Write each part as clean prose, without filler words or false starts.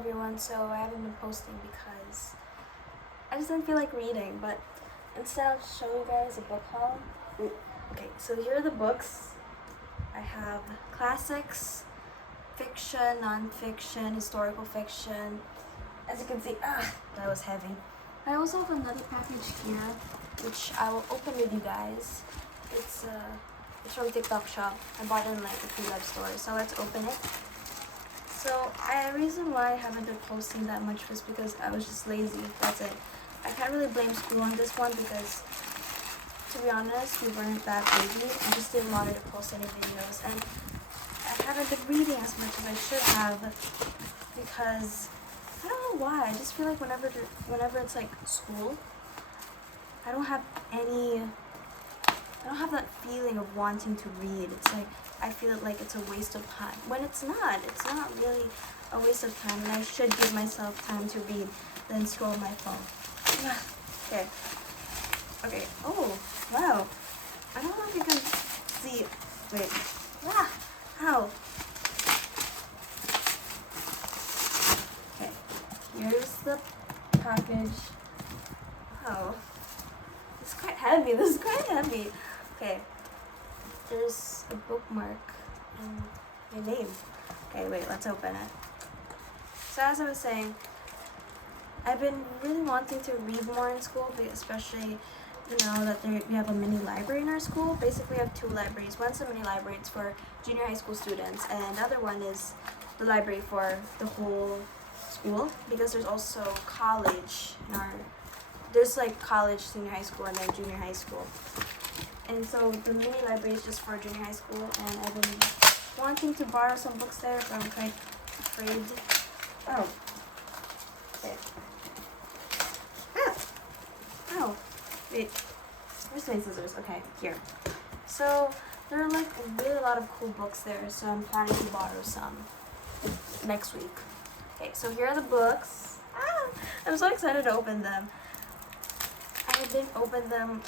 everyone. So I haven't been posting because I just didn't feel like reading, but instead I'll show you guys a book haul. Okay, so here are the books. I have classics, fiction, non-fiction, historical fiction. As you can see, that was heavy. I also have another package here, which I will open with you guys. It's from TikTok shop. I bought it in like the Free Life store, so let's open it. So the reason why I haven't been posting that much was because I was just lazy. That's it. I can't really blame school on this one because, to be honest, we weren't that busy. I just didn't want to post any videos, and I haven't been reading as much as I should have because I don't know why. I just feel like whenever it's like school, I don't have that feeling of wanting to read. It's like I feel like it's a waste of time. When it's not really a waste of time, and I should give myself time to read than scroll my phone. Okay. Oh, wow. I don't know if you can see. Wait. Ow. Okay. Here's the package. Wow. It's quite heavy. This is quite heavy. Okay. There's a bookmark and my name. Okay, wait, let's open it. So as I was saying, I've been really wanting to read more in school, especially, that we have a mini library in our school. Basically, we have two libraries. One's a mini library, it's for junior high school students, and the other one is the library for the whole school, because there's also college there's like college, senior high school, and then junior high school. And so the mini library is just for junior high school, and I've been wanting to borrow some books there, but I'm quite afraid. Oh. Okay. Oh. Wait. Where's my scissors? Okay, here. So there are like really a lot of cool books there, so I'm planning to borrow some next week. Okay, so here are the books. I'm so excited to open them. I didn't open them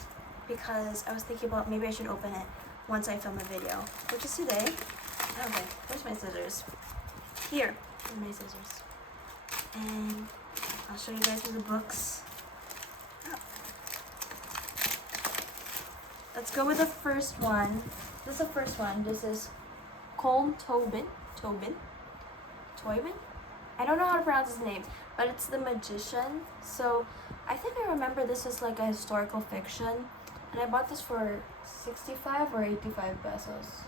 because I was thinking about maybe I should open it once I film a video, which is today. Okay, where's my scissors? Here are my scissors. And I'll show you guys the books. Let's go with the first one. This is the first one. This is Colm Tobin. I don't know how to pronounce his name, but it's The Magician. So I think I remember this is like a historical fiction, and I bought this for 65 or 85 pesos.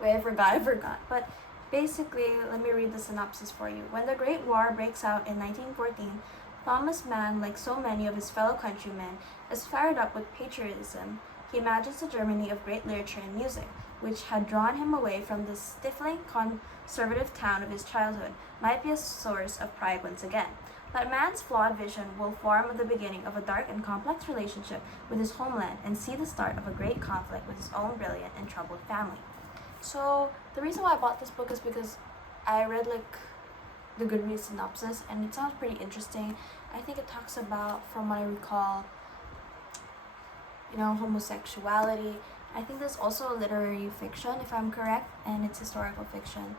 Wait, I forgot. But basically, let me read the synopsis for you. When the Great War breaks out in 1914, Thomas Mann, like so many of his fellow countrymen, is fired up with patriotism. He imagines a Germany of great literature and music, which had drawn him away from the stifling conservative town of his childhood, might be a source of pride once again. But man's flawed vision will form the beginning of a dark and complex relationship with his homeland and see the start of a great conflict with his own brilliant and troubled family. So the reason why I bought this book is because I read like the Goodreads synopsis, and it sounds pretty interesting. I think it talks about, from what I recall, homosexuality. I think there's also literary fiction, if I'm correct, and it's historical fiction.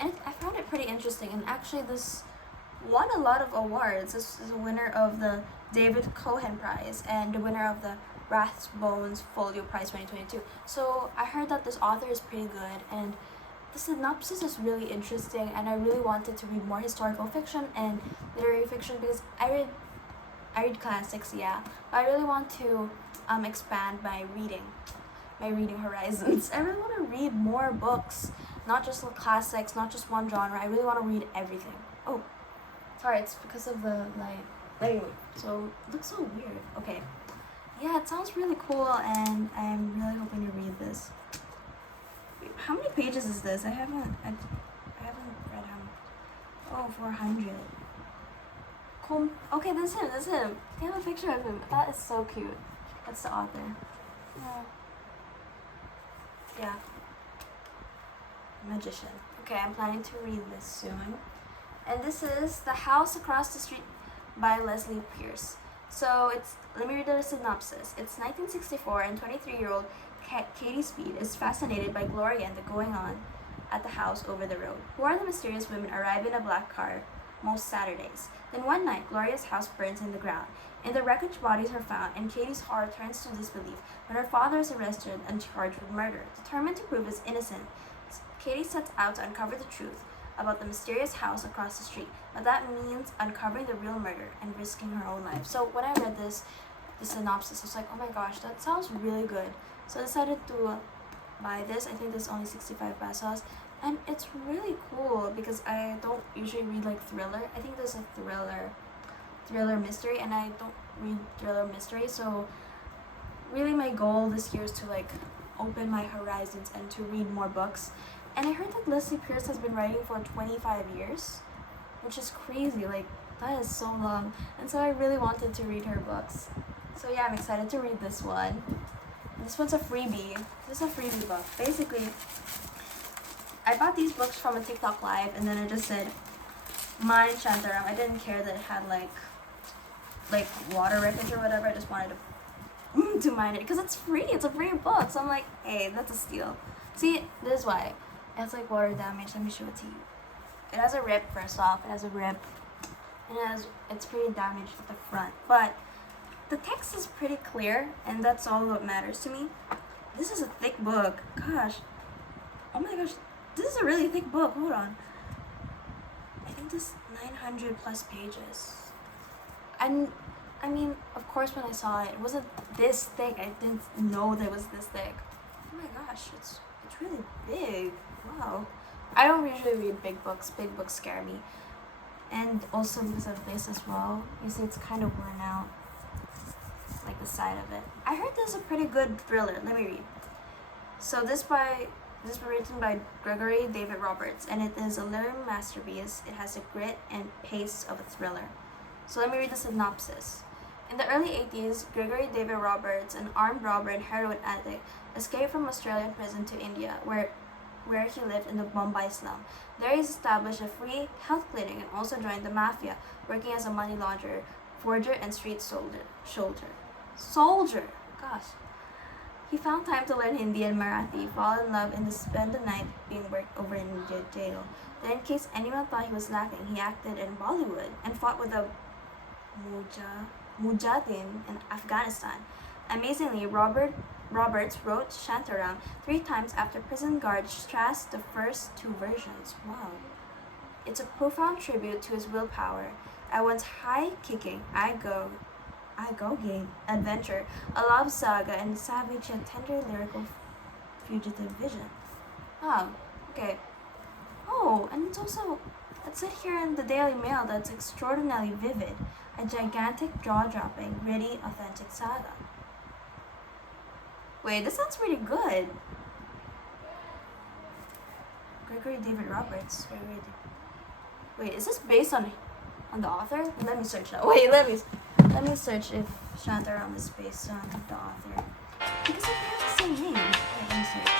And I found it pretty interesting, and actually this won a lot of awards. This is a winner of the David Cohen Prize and the winner of the Rathbones Folio Prize 2022. So I heard that this author is pretty good, and the synopsis is really interesting, and I really wanted to read more historical fiction and literary fiction because I read classics, yeah, but I really want to expand my reading horizons. I really want to read more books, not just the classics, not just one genre. I really want to read everything. Oh, sorry, it's because of the light. Anyway, so it looks so weird. Okay, yeah, it sounds really cool, and I'm really hoping to read this. Wait, how many pages is this? I haven't read how many. Oh, 400. Cool. Okay, this is him. They have a picture of him. That is so cute. That's the author. Yeah. Magician. Okay, I'm planning to read this soon. And this is The House Across the Street by Leslie Pierce. So let me read the synopsis. It's 1964, and 23-year-old Katie Speed is fascinated by Gloria and the going on at the house over the road. Who are the mysterious women arrive in a black car most Saturdays. Then one night, Gloria's house burns in the ground. In the wreckage, bodies are found, and Katie's horror turns to disbelief when her father is arrested and charged with murder. Determined to prove his innocence, Katie sets out to uncover the truth about the mysterious house across the street, but that means uncovering the real murder and risking her own life. So when I read the synopsis, I was like, oh my gosh, that sounds really good. So I decided to buy this. I think this is only 65 pesos. And it's really cool because I don't usually read like thriller. I think there's a thriller mystery, and I don't read thriller mystery. So really my goal this year is to like open my horizons and to read more books. And I heard that Leslie Pierce has been writing for 25 years, which is crazy. Like, that is so long. And so I really wanted to read her books. So yeah, I'm excited to read this one. And this one's a freebie. This is a freebie book. Basically, I bought these books from a TikTok live, and then I just said, mine Shantaram. I didn't care that it had like water wreckage or whatever. I just wanted to mine it because it's free. It's a free book. So I'm like, hey, that's a steal. See, this is why. It has like water damage. Let me show it to you. It has a rip, first off. It has a rip. And it's pretty damaged at the front. But the text is pretty clear, and that's all that matters to me. This is a thick book. Gosh. Oh my gosh. This is a really thick book. Hold on. I think this 900 plus pages. And I mean, of course, when I saw it, it wasn't this thick. I didn't know that it was this thick. Oh my gosh, it's really big. Wow. I don't usually read big books. Big books scare me. And also because of this as well. You see, it's kind of worn out. Like the side of it. I heard this is a pretty good thriller. Let me read. So this is written by Gregory David Roberts, and it is a literary masterpiece. It has the grit and pace of a thriller. So let me read the synopsis. In the early 80s, Gregory David Roberts, an armed robber and heroin addict, escaped from Australian prison to India, where he lived in the Mumbai slum. There he established a free health clinic and also joined the mafia, working as a money launderer, forger, and street soldier. Gosh. He found time to learn Hindi and Marathi, fall in love, and spend the night being worked over in India jail. Then, in case anyone thought he was lacking, he acted in Bollywood and fought with the Mujahideen in Afghanistan. Amazingly, Roberts wrote Shantaram 3 times after prison guards trashed the first 2 versions. Wow. It's a profound tribute to his willpower. At once high-kicking, eye-gouging adventure, a love saga, and savage yet tender lyrical fugitive vision. Wow. Okay. Oh, and it said here in the Daily Mail that it's extraordinarily vivid, a gigantic, jaw-dropping, gritty, authentic saga. Wait, this sounds pretty good. Gregory David Roberts. Wait, is this based on the author? Let me search that. Wait, let me search if Shantaram is based on the author. Because I think it's the same name. Wait, let me search.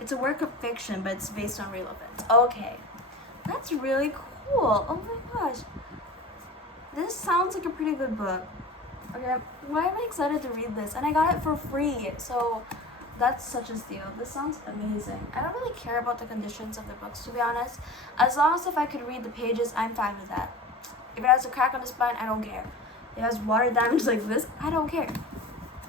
It's a work of fiction, but it's based on real events. Okay. That's really cool. Oh my gosh. This sounds like a pretty good book. Okay, why am I excited to read this? And I got it for free, so that's such a steal. This sounds amazing. I don't really care about the conditions of the books, to be honest. As long as if I could read the pages, I'm fine with that. If it has a crack on the spine, I don't care. If it has water damage like this, I don't care.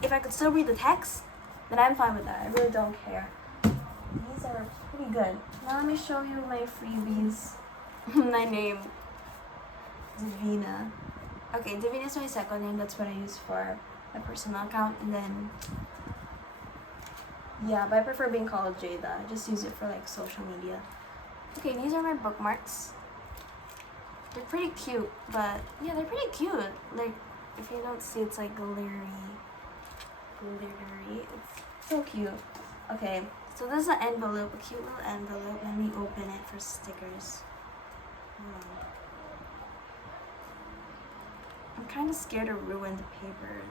If I could still read the text, then I'm fine with that. I really don't care. These are pretty good. Now let me show you my freebies. My name, Divina. Okay, Divina is my second name. That's what I use for my personal account. And then, yeah, but I prefer being called Jada. I just use it for like social media. Okay, these are my bookmarks. They're pretty cute, but yeah, they're pretty cute. Like, if you don't see, it's like glittery. It's so cute. Okay. So this is an envelope, a cute little envelope. Let me open it for stickers. I'm kind of scared to ruin the paper.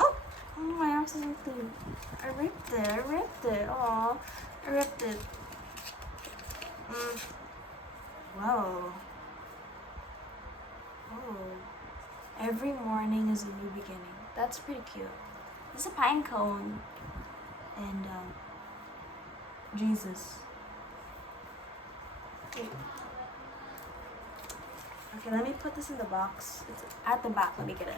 Oh, my arms isn't clean. I ripped it. Aw, I ripped it. Whoa. Oh. Every morning is a new beginning. That's pretty cute. This is a pine cone. And, Jesus. Okay, let me put this in the box. It's at the back. Let me get it.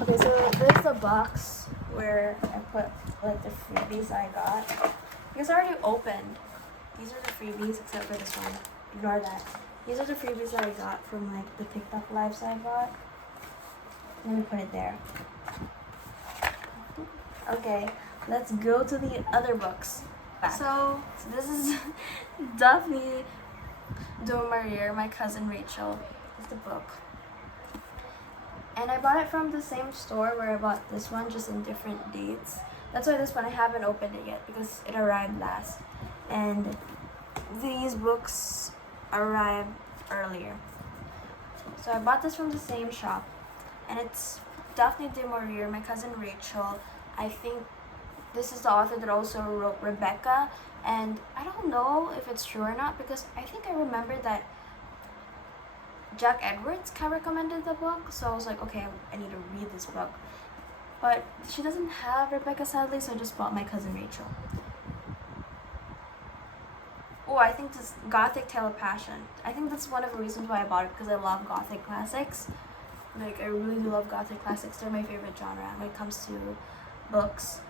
Okay, so this is the box where I put like the freebies I got. Because I already opened. These are the freebies except for this one. Ignore that. These are the freebies that I got from like the TikTok lives I bought. Let me put it there. Okay, let's go to the other books. So this is Daphne du Maurier, My Cousin Rachel. Is the book. And I bought it from the same store where I bought this one, just in different dates. That's why this one I haven't opened it yet, because it arrived last. And these books arrived earlier. So I bought this from the same shop. And it's Daphne du Maurier, My Cousin Rachel. I think this is the author that also wrote Rebecca. And I don't know if it's true or not, because I think I remember that Jack Edwards kind of recommended the book, so I was like, okay, I need to read this book. But she doesn't have Rebecca, sadly, so I just bought My Cousin Rachel. Oh, I think this Gothic Tale of Passion. I think that's one of the reasons why I bought it, because I love Gothic classics. Like, I really do love Gothic classics. They're my favorite genre when it comes to books.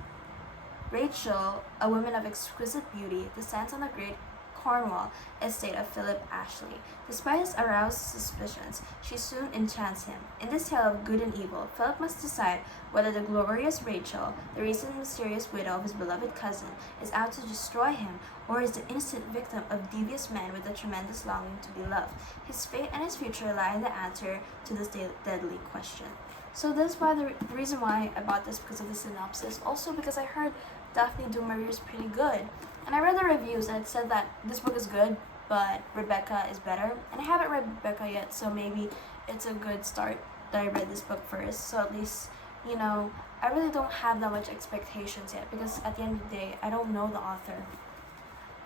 Rachel, a woman of exquisite beauty, descends on the great Cornwall estate of Philip Ashley. Despite his aroused suspicions, she soon enchants him. In this tale of good and evil, Philip must decide whether the glorious Rachel, the recent mysterious widow of his beloved cousin, is out to destroy him, or is the innocent victim of devious men with a tremendous longing to be loved. His fate and his future lie in the answer to this deadly question. So this is why the reason why I bought this, because of the synopsis. Also because I heard Daphne du Maurier is pretty good. And I read the reviews and it said that this book is good, but Rebecca is better. And I haven't read Rebecca yet, so maybe it's a good start that I read this book first. So at least, you know, I really don't have that much expectations yet, because at the end of the day, I don't know the author.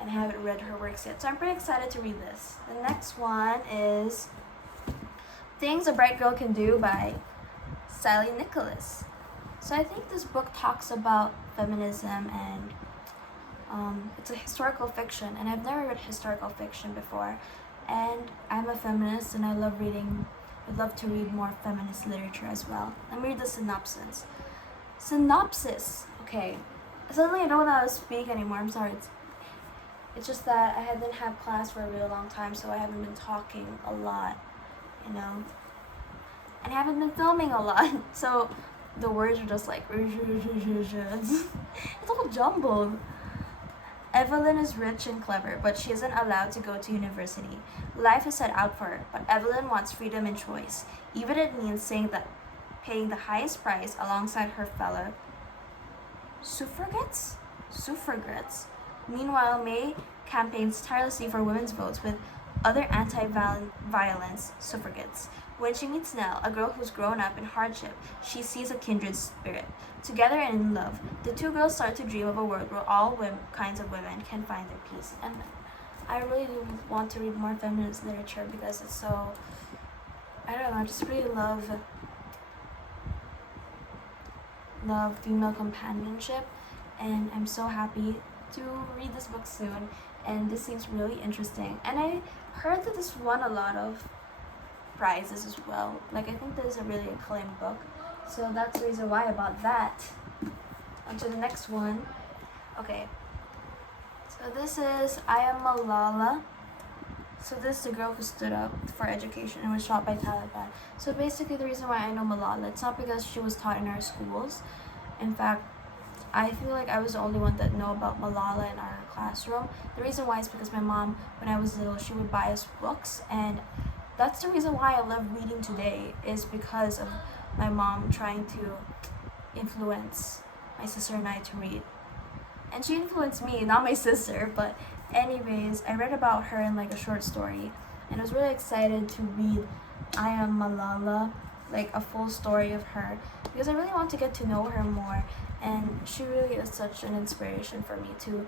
And I haven't read her works yet. So I'm pretty excited to read this. The next one is Things a Bright Girl Can Do by Sally Nicholas. So I think this book talks about feminism, and it's a historical fiction, and I've never read historical fiction before, and I'm a feminist and I love to read more feminist literature as well. Let me read the synopsis. Okay, suddenly I don't know how to speak anymore. I'm sorry. It's just that I didn't have class for a really long time, so I haven't been talking a lot, you know, and I haven't been filming a lot, so the words are just like it's all jumbled. Evelyn is rich and clever, but she isn't allowed to go to university. Life is set out for her, but Evelyn wants freedom and choice, even if it means paying the highest price alongside her fellow suffragettes. Meanwhile, May campaigns tirelessly for women's votes with other anti-violence suffragettes. When she meets Nell, a girl who's grown up in hardship, she sees a kindred spirit. Together and in love, the two girls start to dream of a world where all kinds of women can find their peace. And I really do want to read more feminist literature, because it's so, I don't know, I just really love female companionship, and I'm so happy to read this book soon, and this seems really interesting. And I heard that this won a lot of prizes as well. Like, I think this is a really acclaimed book, so that's the reason why I bought that. On to the next one. Okay, so this is I Am Malala. So this is the girl who stood up for education and was shot by Taliban. So basically the reason why I know Malala, it's not because she was taught in our schools. In fact, I feel like I was the only one that know about Malala in our classroom. The reason why is because my mom, when I was little, she would buy us books, and that's the reason why I love reading today, is because of my mom trying to influence my sister and I to read. And she influenced me, not my sister, but Anyways, I read about her in like a short story, and I was really excited to read I Am Malala, like a full story of her, because I really want to get to know her more, and she really is such an inspiration for me to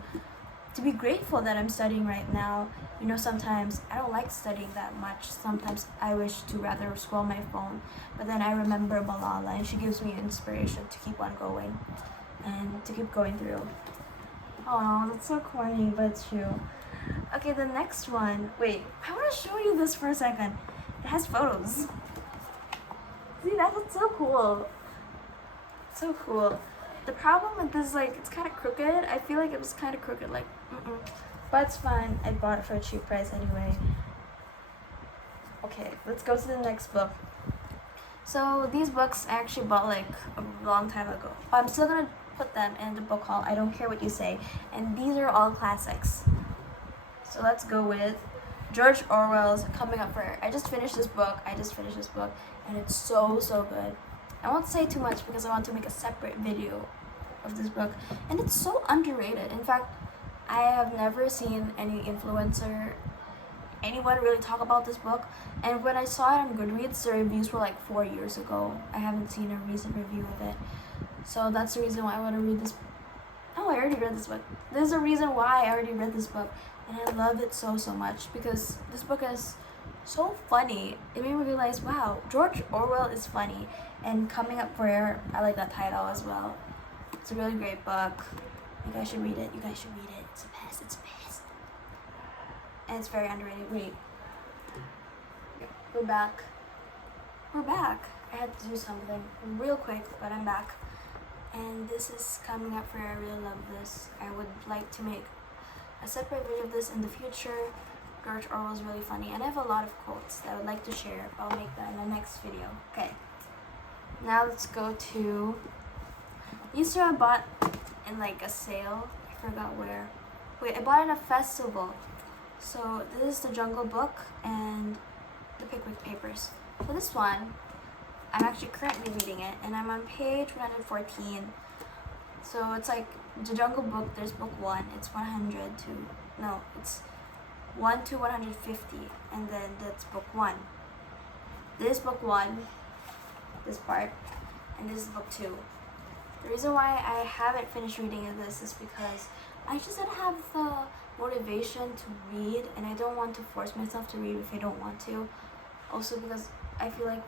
be grateful that I'm studying right now. You know, sometimes I don't like studying that much. Sometimes I wish to rather scroll my phone, but then I remember Malala, and she gives me inspiration to keep on going and to keep going through. Oh, that's so corny, but it's true. Okay, the next one. Wait, I want to show you this for a second. It has photos. See, that looks so cool. So cool. The problem with this, like, it's kind of crooked. I feel like it was kind of crooked, like, but it's fine. I bought it for a cheap price anyway. Okay, let's go to the next book. So these books I actually bought like a long time ago, but I'm still gonna put them in the book haul. I don't care what you say. And these are all classics. So let's go with George Orwell's Coming Up for Air. I just finished this book, and it's so good. I won't say too much because I want to make a separate video of this book, and it's so underrated. In fact, I have never seen any influencer, anyone really talk about this book, and when I saw it on Goodreads, the reviews were like 4 years ago. I haven't seen a recent review of it, so that's the reason why I want to read this. Oh, I already read this book. There's a reason why I already read this book, and I love it so much because this book is so funny. It made me realize, wow, George Orwell is funny, and Coming Up for Air, I like that title as well. It's a really great book. You guys should read it. It's the best. And it's very underrated. Wait. We're back. I had to do something real quick, but I'm back. And this is Coming Up for Air. I really love this. I would like to make a separate video of this in the future. George Orwell is really funny, and I have a lot of quotes that I would like to share. I'll make that in the next video. Okay. Now let's go to... These two I bought in like a sale. I forgot where. Wait, I bought it in a festival. So this is the Jungle Book and the Pickwick Papers. For this one, I'm actually currently reading it, and I'm on page 114. So it's like the Jungle Book, there's book 1, it's 1 to 150, and then that's book 1. This is book 1, this part, and this is book 2. The reason why I haven't finished reading this is because I just don't have the motivation to read, and I don't want to force myself to read if I don't want to. Also because I feel like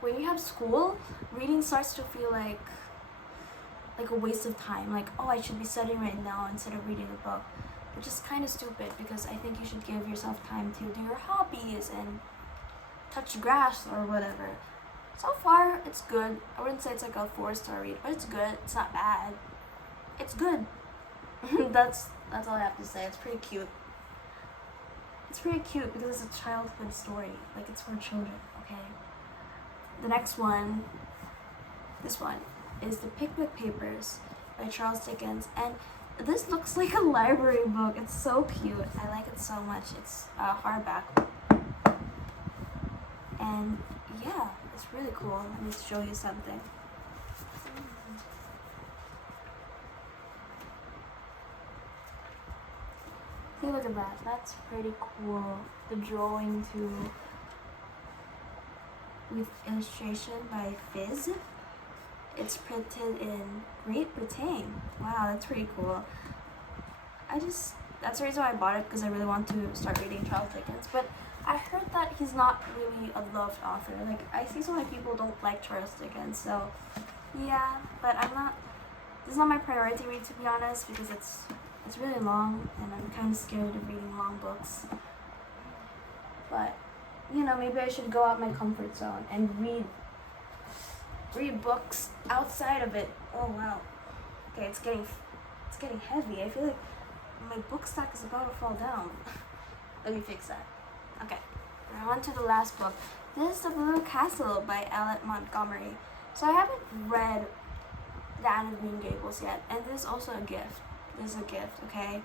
when you have school, reading starts to feel like a waste of time. Like, oh, I should be studying right now instead of reading a book. Which is kind of stupid because I think you should give yourself time to do your hobbies and touch grass or whatever. So far, it's good. I wouldn't say it's like a 4-star read, but it's good. It's not bad. It's good. That's all I have to say. It's pretty cute. It's pretty cute because it's a childhood story. Like, it's for children, okay? The next one, this one, is The Pickwick Papers by Charles Dickens. And this looks like a library book. It's so cute. I like it so much. It's a hardback. And yeah, it's really cool. Let me show you something. See, look at that. That's pretty cool. The drawing too, with illustration by Fizz. It's printed in Great Britain. Wow, that's pretty cool. That's the reason why I bought it, because I really want to start reading Charles Dickens. But I heard that he's not really a loved author. Like, I see so many people don't like Charles Dickens, so yeah. But this is not my priority read, to be honest, because it's really long, and I'm kind of scared of reading long books. But, you know, maybe I should go out my comfort zone and read books outside of it. Oh wow. Okay, it's getting heavy. I feel like my book stack is about to fall down. Let me fix that. Okay. Now on to the last book. This is The Blue Castle by Ellen Montgomery. So I haven't read The Anne of Green Gables yet, and this is also a gift. This is a gift, okay?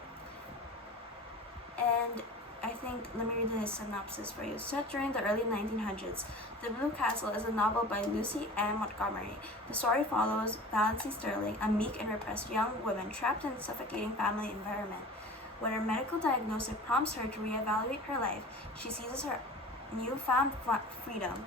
And I think, let me read the synopsis for you. Set during the early 1900s, The Blue Castle is a novel by Lucy M. Montgomery. The story follows Valancy Sterling, a meek and repressed young woman trapped in a suffocating family environment. When her medical diagnosis prompts her to reevaluate her life, she seizes her newfound freedom,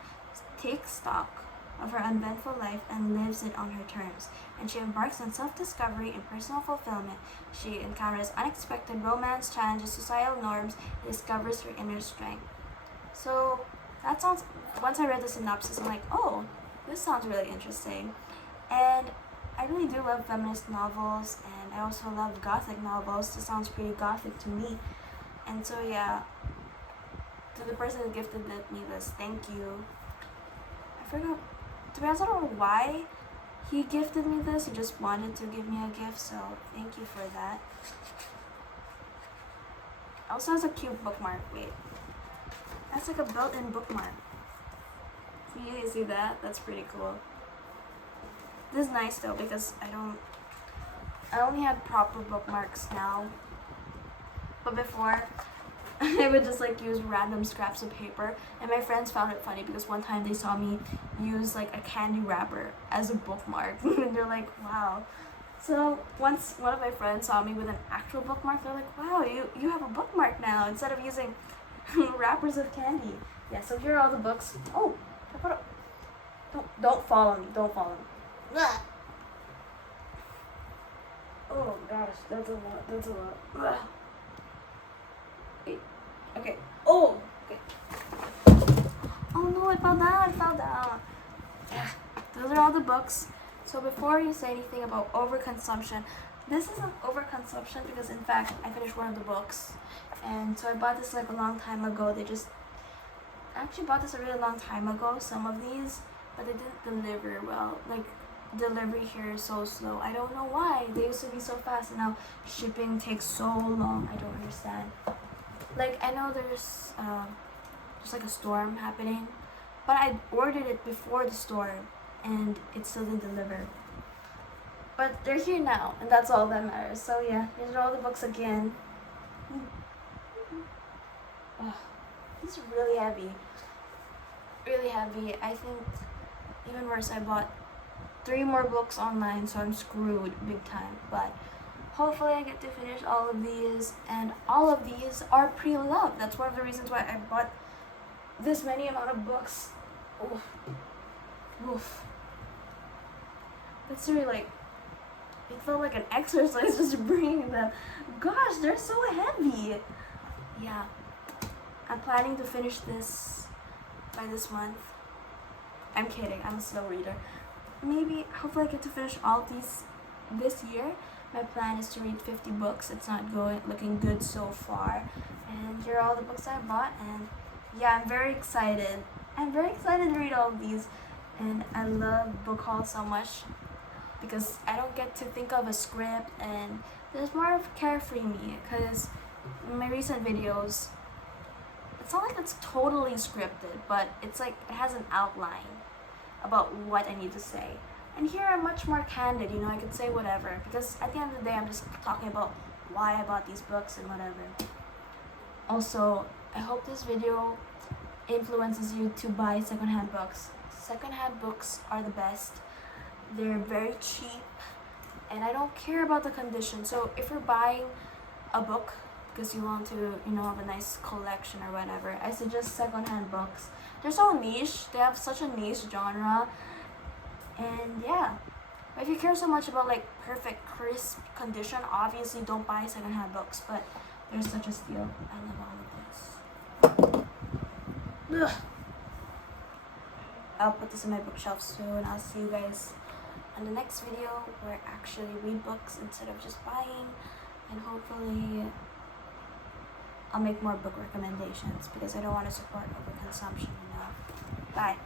takes stock of her uneventful life, and lives it on her terms. And she embarks on self-discovery and personal fulfillment. She encounters unexpected romance, challenges societal norms, and discovers her inner strength. So that sounds, once I read the synopsis, I'm like, oh, this sounds really interesting. And I really do love feminist novels, and I also love gothic novels. This sounds pretty gothic to me. And so yeah, to the person who gifted me this, thank you. I forgot, to be honest, I don't know why he gifted me this. He just wanted to give me a gift, so thank you for that. It also has a cute bookmark. Wait, that's like a built-in bookmark. Can you see that? That's pretty cool. This is nice though, because I only have proper bookmarks now, but before I would just like use random scraps of paper, and my friends found it funny because one time they saw me use like a candy wrapper as a bookmark and they're like, wow. So once one of my friends saw me with an actual bookmark, they're like, wow, you have a bookmark now instead of using wrappers of candy. Yeah, so here are all the books. Oh, don't follow me, don't follow me. Oh gosh, that's a lot. Wait, okay. Oh, okay. Oh no, I fell down. Those are all the books. So before you say anything about overconsumption, this isn't overconsumption because in fact I finished one of the books, and so I bought this like a long time ago. I actually bought this a really long time ago, some of these, but they didn't deliver well. Like, delivery here is so slow. I don't know why. They used to be so fast, and now shipping takes so long. I don't understand. Like, I know there's just like a storm happening, but I ordered it before the storm and it still didn't deliver. But they're here now, and that's all that matters. So yeah, these are all the books again. Oh, it's really heavy. Really heavy. I think even worse, I bought 3 more books online, so I'm screwed big time. But hopefully I get to finish all of these, and all of these are pre-loved. That's one of the reasons why I bought this many amount of books. Oof. Oof. That's really like, it felt like an exercise just bringing them. Gosh, they're so heavy. Yeah. I'm planning to finish this by this month. I'm kidding, I'm a slow reader. Maybe, hopefully I get to finish all of these this year. My plan is to read 50 books. It's not looking good so far. And here are all the books I bought, and yeah, I'm very excited. I'm very excited to read all of these, and I love book hauls so much because I don't get to think of a script, and there's more of carefree me, because in my recent videos, it's not like it's totally scripted, but it's like it has an outline about what I need to say. And here I'm much more candid, you know, I could say whatever, because at the end of the day I'm just talking about why I bought these books and whatever. Also, I hope this video influences you to buy secondhand books. Secondhand books are the best. They're very cheap, and I don't care about the condition. So if you're buying a book because you want to, you know, have a nice collection or whatever, I suggest secondhand books. They're so niche. They have such a niche genre. And yeah, but if you care so much about like perfect, crisp condition, obviously don't buy secondhand books, but they're such a steal. I love all of this. Ugh. I'll put this in my bookshelf soon. I'll see you guys on the next video where I actually read books instead of just buying, and hopefully I'll make more book recommendations because I don't want to support overconsumption, you know. Bye.